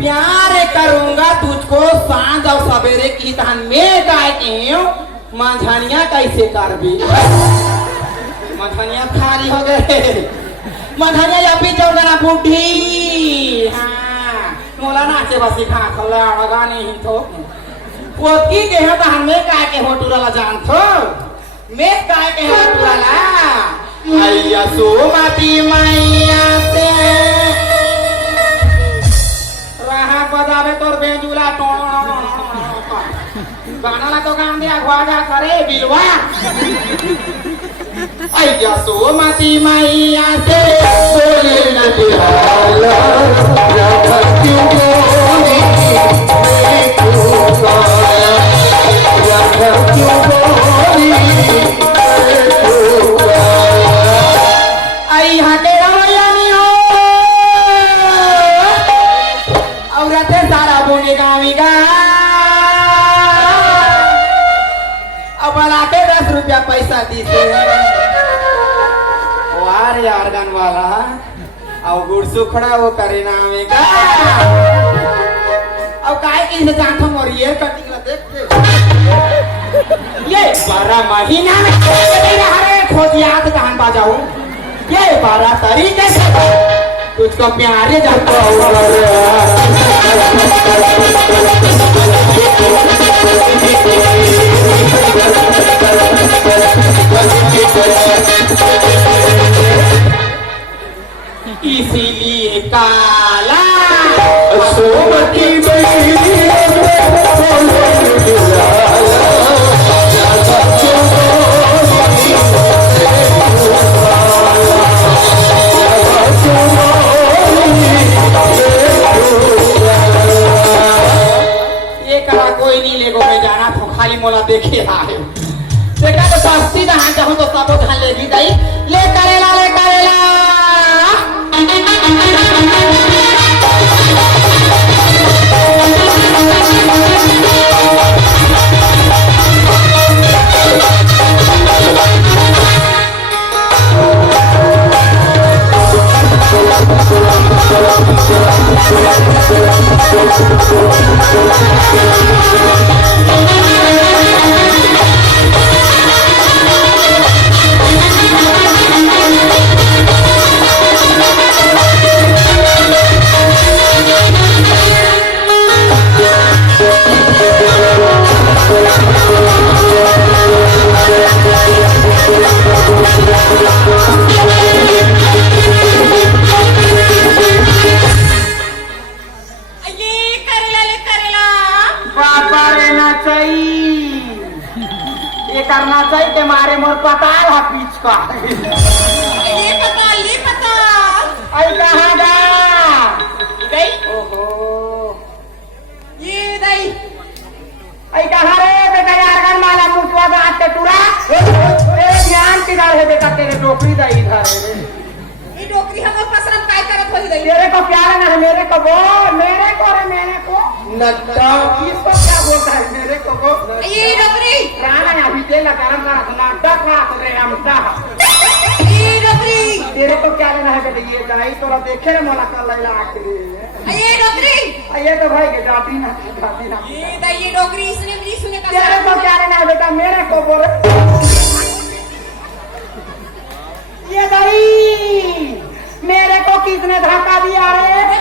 प्यार करूंगा तुझको सांझ और सवेरे की तहन में गाय के मंझनिया कैसे कर भी मंझनिया खाली हो गए मंझनिया अभी चौदना बुढ़ी हाँ मोला नाचे बसी खा खला लगा नहीं तो पोती के है तहन में गाय के होटुरला जान थो में गाय के होटुरला अय्या सुमति मैया से रहा बजावे तोर बेंजुला गाना ला तो गान दिया घोड़ा करे बिलवा अय्या सुमति मैया से बोले न दिहालो राधा क्यों बोली मैं क्यों गाया राधा क्यों बोली मैं क्यों गाया अय्या के रायानी हो औरतें सारा बोने गावेगा अब लाके 10 रुपया पैसा दी से वार यार गन वाला और गुड़ सुखड़ा वो करे ना आवेगा अब काय की से जान हम और ये कटिंग देख ये 12 महीना में हरे खोजियात कहां बाजाऊं ये 12 तरीके से तुझको प्यारे जाता इसीलिए काला सोमती ये कहा कोई नहीं लेगो में जाना तो खाली मोला देखे आए देखा तो सस्ती जहाँ चाहूँ तो सब जहाँ लेगी गई ले करेला करना चाहिए के मारे मोर पताल है पीछ का ये पता आई कहाँ गई ओहो ये दई आई कहाँ रे बेटा यार गन माला मुटवा का आटे टूरा तेरे ध्यान किधर है बेटा तेरे डोकरी दई इधर ये डोकरी हम पसरम काय करत होई दई तेरे को प्यार ना है मेरे को नट्टा इसको क्या बोलता है मेरे को ये डोकरी राणा अभी तेल गरम करा नाटक का रे हमसा ये डोकरी तेरे को क्या लेना है बेटा ये दाई तोरा देखे रे मोला कल लैला आखिरी ये डोकरी ये तो भाई के जाती ना ये दाई ये डोकरी इसने भी सुने का तेरे को क्या लेना है बेटा मेरे को बोल ये दाई मेरे को किसने धक्का दिया रे